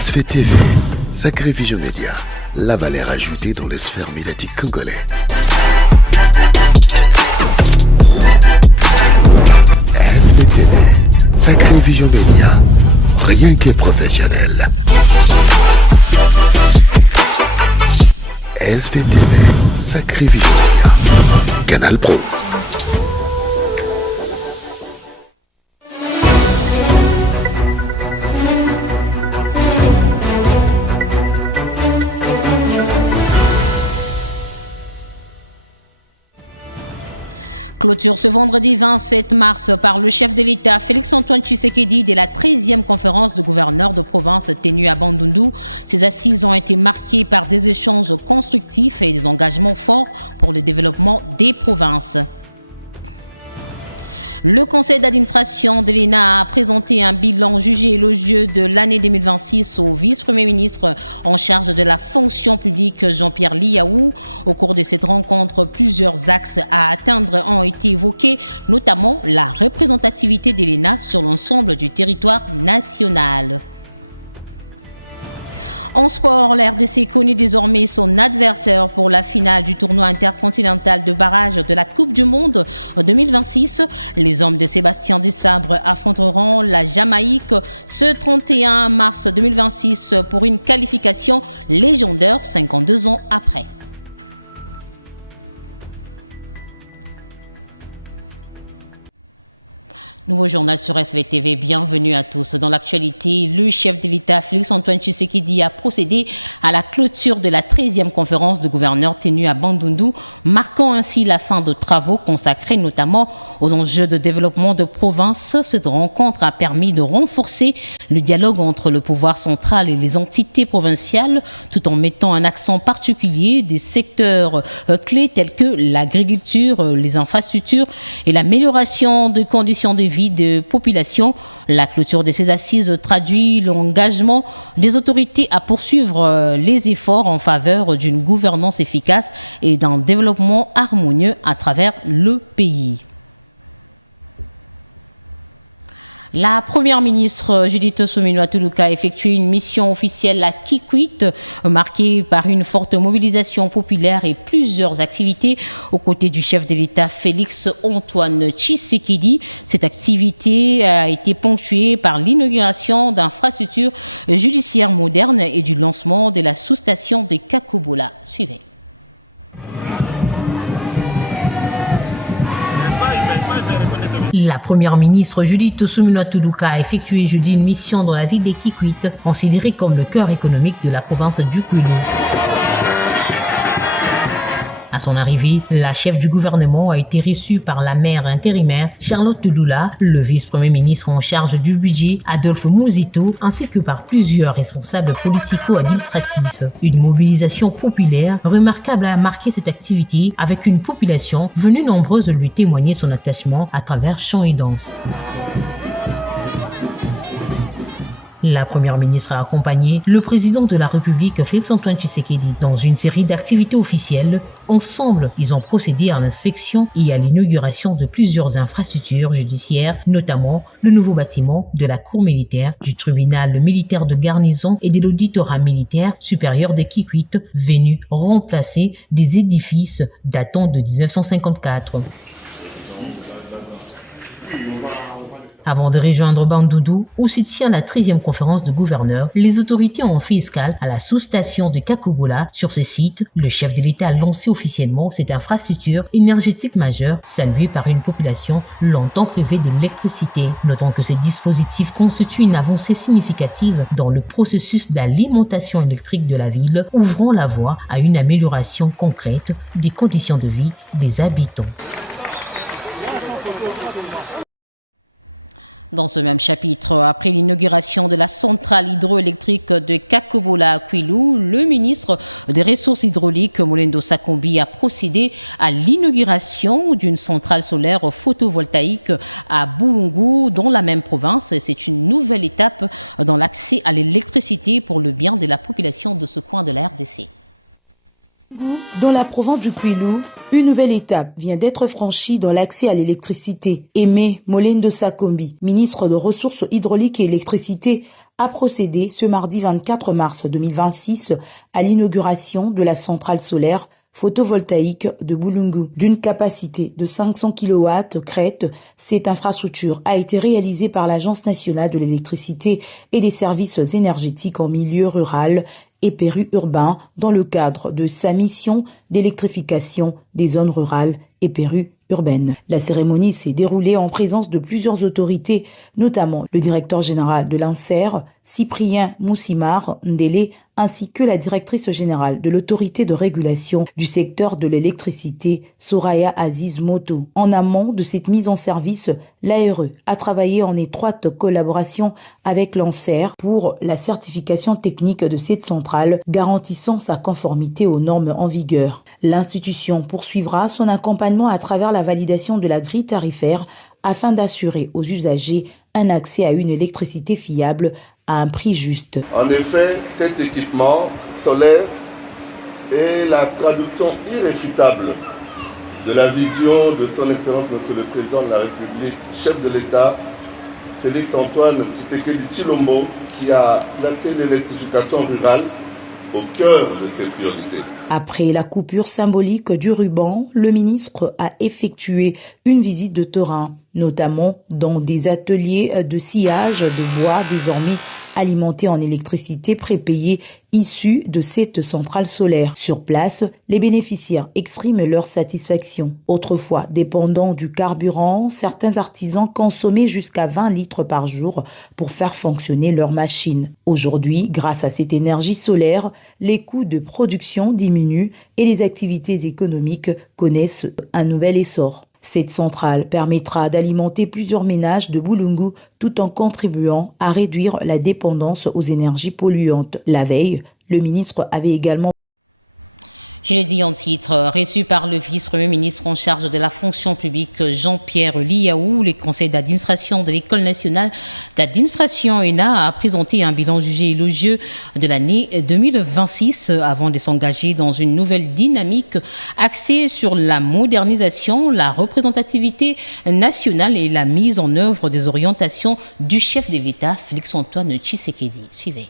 SVTV, Sacré Vision Média, la valeur ajoutée dans les sphères médiatiques congolais. SVTV, Sacré Vision Média, rien que professionnel. SVTV, Sacré Vision Média, Canal Pro. Clôture ce vendredi 27 mars par le chef de l'État Félix-Antoine Tshisekedi de la 13e conférence de gouverneurs de province tenue à Bandundu. Ces assises ont été marquées par des échanges constructifs et des engagements forts pour le développement des provinces. Le conseil d'administration de l'ENA a présenté un bilan jugé élogieux de l'année 2026 au vice-premier ministre en charge de la fonction publique Jean-Pierre Liaou. Au cours de cette rencontre, plusieurs axes à atteindre ont été évoqués, notamment la représentativité de l'ENA sur l'ensemble du territoire national. En sport, l'RDC connaît désormais son adversaire pour la finale du tournoi intercontinental de barrage de la Coupe du Monde 2026. Les hommes de Sébastien Desabre affronteront la Jamaïque ce 31 mars 2026 pour une qualification légendaire 52 ans après. Nouveau journal sur SVTV, bienvenue à tous. Dans l'actualité, le chef de l'État, Félix-Antoine Tshisekedi, a procédé à la clôture de la 13e conférence de gouverneurs tenue à Bandundu, marquant ainsi la fin de travaux consacrés notamment aux enjeux de développement de province. Cette rencontre a permis de renforcer le dialogue entre le pouvoir central et les entités provinciales, tout en mettant un accent particulier des secteurs clés tels que l'agriculture, les infrastructures et l'amélioration des conditions de vie de population. La clôture de ces assises traduit l'engagement des autorités à poursuivre les efforts en faveur d'une gouvernance efficace et d'un développement harmonieux à travers le pays. La première ministre Judith Suminwa-Tuluka a effectué une mission officielle à Kikwit, marquée par une forte mobilisation populaire et plusieurs activités aux côtés du chef de l'État Félix-Antoine Tshisekedi. Cette activité a été ponctuée par l'inauguration d'infrastructures judiciaires modernes et du lancement de la sous-station de Kakobola. Suivez. La première ministre Judith Suminwa-Tuluka a effectué jeudi une mission dans la ville de Kikwit, considérée comme le cœur économique de la province du Kwilu. À son arrivée, la chef du gouvernement a été reçue par la maire intérimaire Charlotte Doula, le vice-premier ministre en charge du budget Adolphe Mouzito, ainsi que par plusieurs responsables politico-administratifs. Une mobilisation populaire remarquable a marqué cette activité avec une population venue nombreuse lui témoigner son attachement à travers chants et danses. La première ministre a accompagné le président de la République, Félix-Antoine Tshisekedi, dans une série d'activités officielles. Ensemble, ils ont procédé à l'inspection et à l'inauguration de plusieurs infrastructures judiciaires, notamment le nouveau bâtiment de la cour militaire, du tribunal militaire de garnison et de l'auditorat militaire supérieur de Kikwit, venu remplacer des édifices datant de 1954. Avant de rejoindre Bandundu, où se tient la 13e conférence de gouverneurs, les autorités ont fait escale à la sous-station de Kakobola. Sur ce site, le chef de l'État a lancé officiellement cette infrastructure énergétique majeure, saluée par une population longtemps privée de l'électricité. Notons que ce dispositif constitue une avancée significative dans le processus d'alimentation électrique de la ville, ouvrant la voie à une amélioration concrète des conditions de vie des habitants. Dans ce même chapitre, après l'inauguration de la centrale hydroélectrique de Kakobola à Kwilu, le ministre des Ressources hydrauliques, Molendo Sakombi, a procédé à l'inauguration d'une centrale solaire photovoltaïque à Bulungu, dans la même province. C'est une nouvelle étape dans l'accès à l'électricité pour le bien de la population de ce coin de la RDC. Dans la province du Kwilu, une nouvelle étape vient d'être franchie dans l'accès à l'électricité. Aimé Molendo Sakombi, ministre de Ressources hydrauliques et électricité, a procédé ce mardi 24 mars 2026 à l'inauguration de la centrale solaire photovoltaïque de Bulungu. D'une capacité de 500 kW crête, cette infrastructure a été réalisée par l'Agence nationale de l'électricité et des services énergétiques en milieu rural et périurbain dans le cadre de sa mission d'électrification des zones rurales et périurbaines. La cérémonie s'est déroulée en présence de plusieurs autorités, notamment le directeur général de l'INSER, Cyprien Moussimar Ndélé, ainsi que la directrice générale de l'autorité de régulation du secteur de l'électricité, Soraya Aziz Moto. En amont de cette mise en service, l'ARE a travaillé en étroite collaboration avec l'INSER pour la certification technique de cette centrale, garantissant sa conformité aux normes en vigueur. L'institution poursuivra son accompagnement à travers la validation de la grille tarifaire afin d'assurer aux usagers un accès à une électricité fiable à un prix juste. En effet, cet équipement solaire est la traduction irréfutable de la vision de son Excellence Monsieur le Président de la République, chef de l'État, Félix-Antoine Tshisekedi Tshilombo, qui a placé l'électrification rurale au cœur de ses priorités. Après la coupure symbolique du ruban, le ministre a effectué une visite de terrain, notamment dans des ateliers de sciage de bois désormais alimentés en électricité prépayée issue de cette centrale solaire. Sur place, les bénéficiaires expriment leur satisfaction. Autrefois dépendant du carburant, certains artisans consommaient jusqu'à 20 litres par jour pour faire fonctionner leurs machines. Aujourd'hui, grâce à cette énergie solaire, les coûts de production diminuent et les activités économiques connaissent un nouvel essor. Cette centrale permettra d'alimenter plusieurs ménages de Bulungu tout en contribuant à réduire la dépendance aux énergies polluantes. La veille, le ministre avait également... Je l'ai dit en titre, reçu par le vice-premier ministre en charge de la fonction publique Jean-Pierre Liaou, le conseil d'administration de l'École nationale d'administration ENA a présenté un bilan jugé élogieux de l'année 2026 avant de s'engager dans une nouvelle dynamique axée sur la modernisation, la représentativité nationale et la mise en œuvre des orientations du chef de l'État, Félix-Antoine Tshisekedi. Suivez.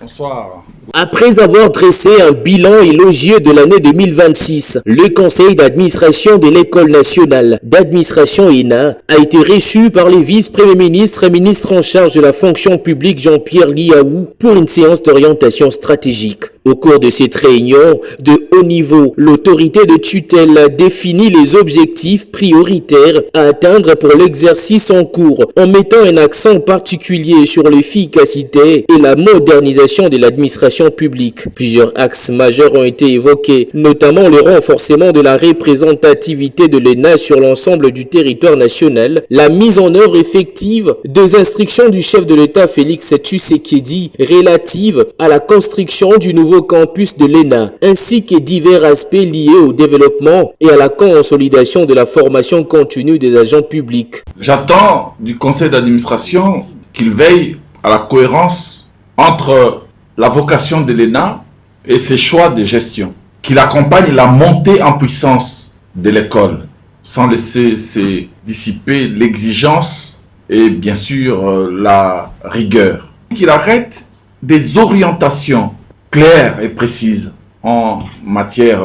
Bonsoir. Après avoir dressé un bilan élogieux de l'année 2026, le conseil d'administration de l'École nationale d'administration ENA a été reçu par le vice-premier ministre et ministre en charge de la fonction publique Jean-Pierre Liaou pour une séance d'orientation stratégique. Au cours de cette réunion de haut niveau, l'autorité de tutelle définit les objectifs prioritaires à atteindre pour l'exercice en cours, en mettant un accent particulier sur l'efficacité et la modernisation de l'administration publique. Plusieurs axes majeurs ont été évoqués, notamment le renforcement de la représentativité de l'ENA sur l'ensemble du territoire national, la mise en œuvre effective des instructions du chef de l'État Félix Tshisekedi relatives à la construction du nouveau campus de l'ENA, ainsi que divers aspects liés au développement et à la consolidation de la formation continue des agents publics. J'attends du conseil d'administration qu'il veille à la cohérence entre la vocation de l'ENA et ses choix de gestion, qu'il accompagne la montée en puissance de l'école, sans laisser se dissiper l'exigence et bien sûr la rigueur. Qu'il arrête des orientations claires et précises en matière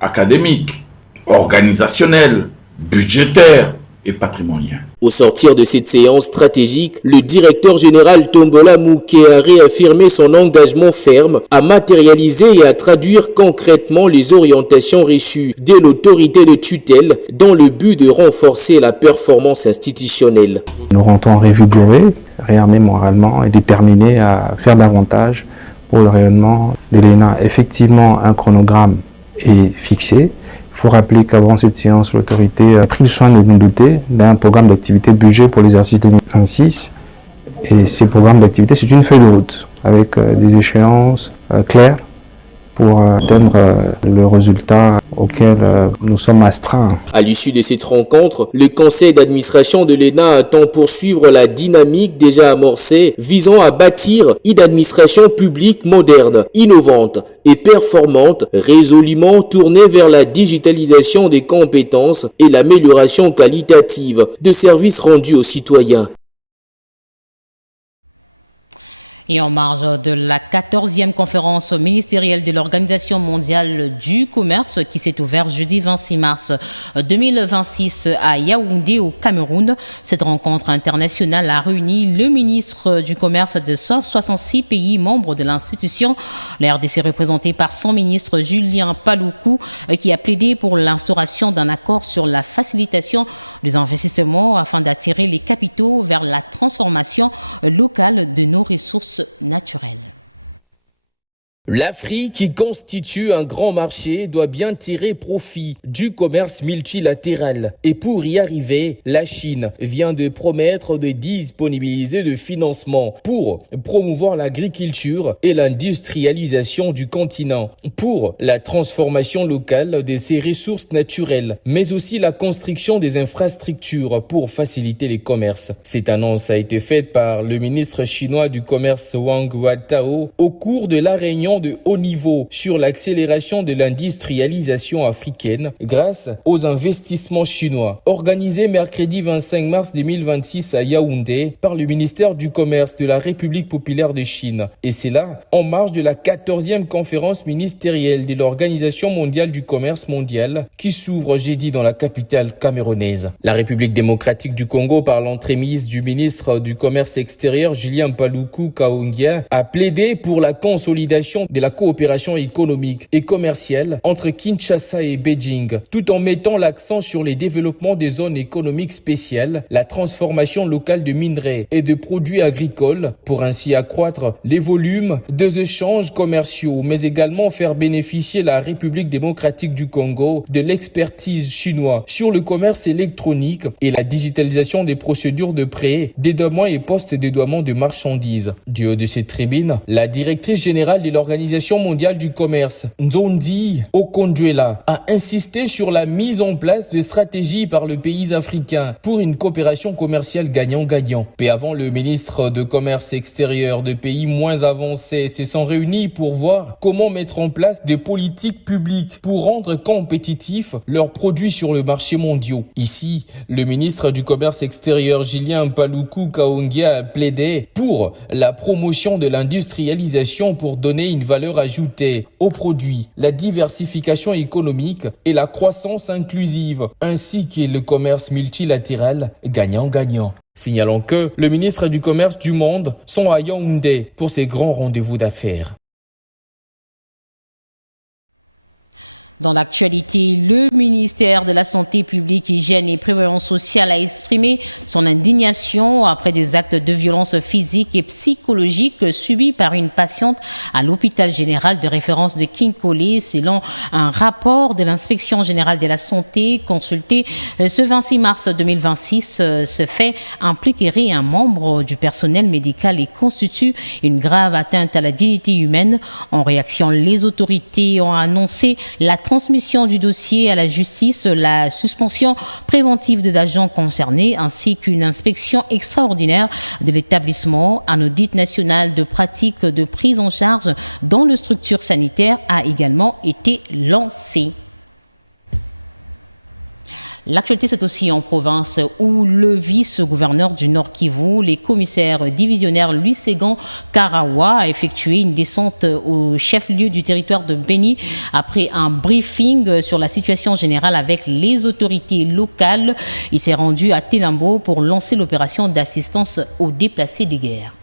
académique, organisationnelle, budgétaire et patrimoniale. Au sortir de cette séance stratégique, le directeur général Tombola Mouké a réaffirmé son engagement ferme à matérialiser et à traduire concrètement les orientations reçues de l'autorité de tutelle dans le but de renforcer la performance institutionnelle. Nous rentrons revigorés, réarmés moralement et déterminés à faire davantage pour le rayonnement de l'ENA. Effectivement, un chronogramme est fixé. Il faut rappeler qu'avant cette séance, l'autorité a pris le soin de nous doter d'un programme d'activité budget pour l'exercice 2026. Et ces programmes d'activité, c'est une feuille de route avec des échéances claires pour atteindre le résultat auquel nous sommes astreints. À l'issue de cette rencontre, le conseil d'administration de l'ENA attend poursuivre la dynamique déjà amorcée visant à bâtir une administration publique moderne, innovante et performante, résolument tournée vers la digitalisation des compétences et l'amélioration qualitative de services rendus aux citoyens. Et en marge de la 14e conférence ministérielle de l'Organisation mondiale du commerce qui s'est ouverte jeudi 26 mars 2026 à Yaoundé au Cameroun, cette rencontre internationale a réuni le ministre du commerce de 66 pays membres de l'institution, la RDC représentée par son ministre Julien Paluku qui a plaidé pour l'instauration d'un accord sur la facilitation des investissements afin d'attirer les capitaux vers la transformation locale de nos ressources naturelles. L'Afrique, qui constitue un grand marché, doit bien tirer profit du commerce multilatéral. Et pour y arriver, la Chine vient de promettre de disponibiliser de financement pour promouvoir l'agriculture et l'industrialisation du continent, pour la transformation locale de ses ressources naturelles, mais aussi la construction des infrastructures pour faciliter les commerces. Cette annonce a été faite par le ministre chinois du commerce Wang Watao au cours de la réunion de haut niveau sur l'accélération de l'industrialisation africaine grâce aux investissements chinois, organisé mercredi 25 mars 2026 à Yaoundé par le ministère du Commerce de la République populaire de Chine. Et c'est là, en marge de la 14e conférence ministérielle de l'Organisation mondiale du commerce mondial qui s'ouvre jeudi dans la capitale camerounaise. La République démocratique du Congo, par l'entremise du ministre du Commerce extérieur Julien Paluku Kaongia, a plaidé pour la consolidation de la coopération économique et commerciale entre Kinshasa et Beijing, tout en mettant l'accent sur les développements des zones économiques spéciales, la transformation locale de minerais et de produits agricoles, pour ainsi accroître les volumes des échanges commerciaux, mais également faire bénéficier la République démocratique du Congo de l'expertise chinoise sur le commerce électronique et la digitalisation des procédures de prêt, dédouanement et post-dédouanement de marchandises. Du haut de cette tribune, la directrice générale de l'Organisation mondiale du commerce, Nzondi Okonduela, a insisté sur la mise en place de stratégies par le pays africain pour une coopération commerciale gagnant-gagnant. Et avant, le ministre de commerce extérieur de pays moins avancés se sont réunis pour voir comment mettre en place des politiques publiques pour rendre compétitifs leurs produits sur le marché mondial. Ici, le ministre du commerce extérieur Julien Paluku Kaongia a plaidé pour la promotion de l'industrialisation pour donner une valeur ajoutée aux produits, la diversification économique et la croissance inclusive, ainsi que le commerce multilatéral gagnant-gagnant. Signalons que le ministre du Commerce du monde sont à Yaoundé pour ces grands rendez-vous d'affaires. Dans l'actualité, le ministère de la Santé publique, Hygiène et Prévoyance sociale a exprimé son indignation après des actes de violence physique et psychologique subis par une patiente à l'hôpital général de référence de Kinkole, selon un rapport de l'inspection générale de la santé consulté ce 26 mars 2026. Ce fait impliquerait un membre du personnel médical et constitue une grave atteinte à la dignité humaine. En réaction, les autorités ont annoncé la transmission du dossier à la justice, la suspension préventive des agents concernés ainsi qu'une inspection extraordinaire de l'établissement. Un audit national de pratique de prise en charge dans les structures sanitaires a également été lancé. L'actualité, c'est aussi en province où le vice-gouverneur du Nord Kivu, les commissaires divisionnaires Louis Ségan Karawa, a effectué une descente au chef-lieu du territoire de Béni après un briefing sur la situation générale avec les autorités locales. Il s'est rendu à Tenambo pour lancer l'opération d'assistance aux déplacés des guerres.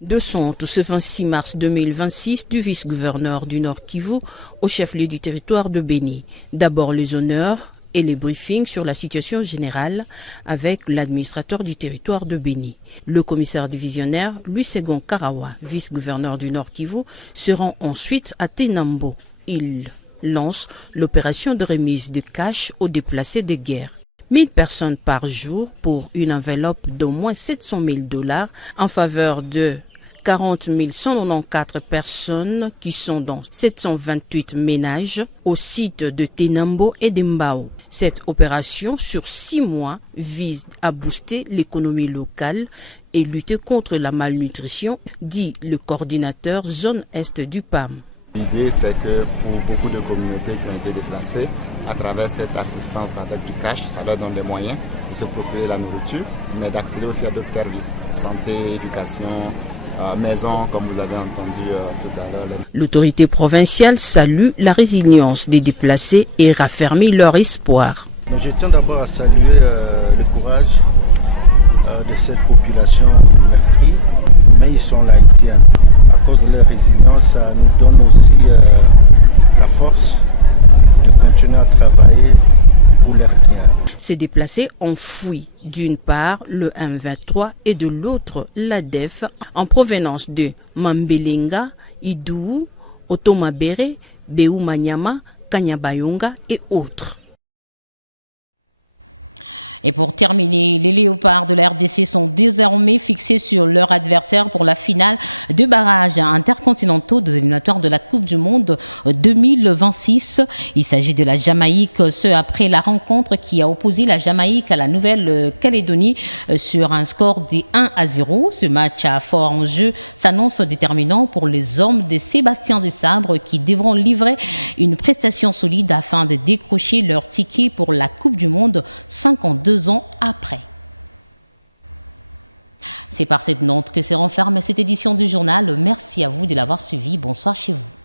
Descente ce 26 mars 2026 du vice-gouverneur du Nord Kivu au chef-lieu du territoire de Béni. D'abord les honneurs et les briefings sur la situation générale avec l'administrateur du territoire de Béni. Le commissaire divisionnaire Louis Ségon Karawa, vice-gouverneur du Nord Kivu, se rend ensuite à Tenambo. Il lance l'opération de remise de cash aux déplacés de guerre. 1000 personnes par jour pour une enveloppe d'au moins $700 000 en faveur de 40 194 personnes qui sont dans 728 ménages au site de Tenambo et d'Mbao. Cette opération sur 6 mois vise à booster l'économie locale et lutter contre la malnutrition, dit le coordinateur zone Est du PAM. L'idée, c'est que pour beaucoup de communautés qui ont été déplacées, à travers cette assistance avec du cash, ça leur donne des moyens de se procurer la nourriture, mais d'accéder aussi à d'autres services, santé, éducation, maison, comme vous avez entendu tout à l'heure. L'autorité provinciale salue la résilience des déplacés et raffermit leur espoir. Je tiens d'abord à saluer le courage de cette population meurtrie, mais ils sont là, ils tiennent. À cause de leur résilience, ça nous donne aussi la force de continuer à travailler pour leur bien. Ces déplacés ont fui d'une part le M23 et de l'autre l'ADEF en provenance de Mambelenga, Idou, Otomabere, Beumanyama, Kanyabayonga et autres. Et pour terminer, les léopards de la RDC sont désormais fixés sur leur adversaire pour la finale de barrages intercontinentaux des éliminatoires de la Coupe du Monde 2026. Il s'agit de la Jamaïque, ce après la rencontre qui a opposé la Jamaïque à la Nouvelle-Calédonie sur un score de 1-0. Ce match à fort enjeu s'annonce déterminant pour les hommes de Sébastien Desabre qui devront livrer une prestation solide afin de décrocher leur ticket pour la Coupe du Monde 52 ans après. C'est par cette note que se renferme cette édition du journal. Merci à vous de l'avoir suivi. Bonsoir chez vous.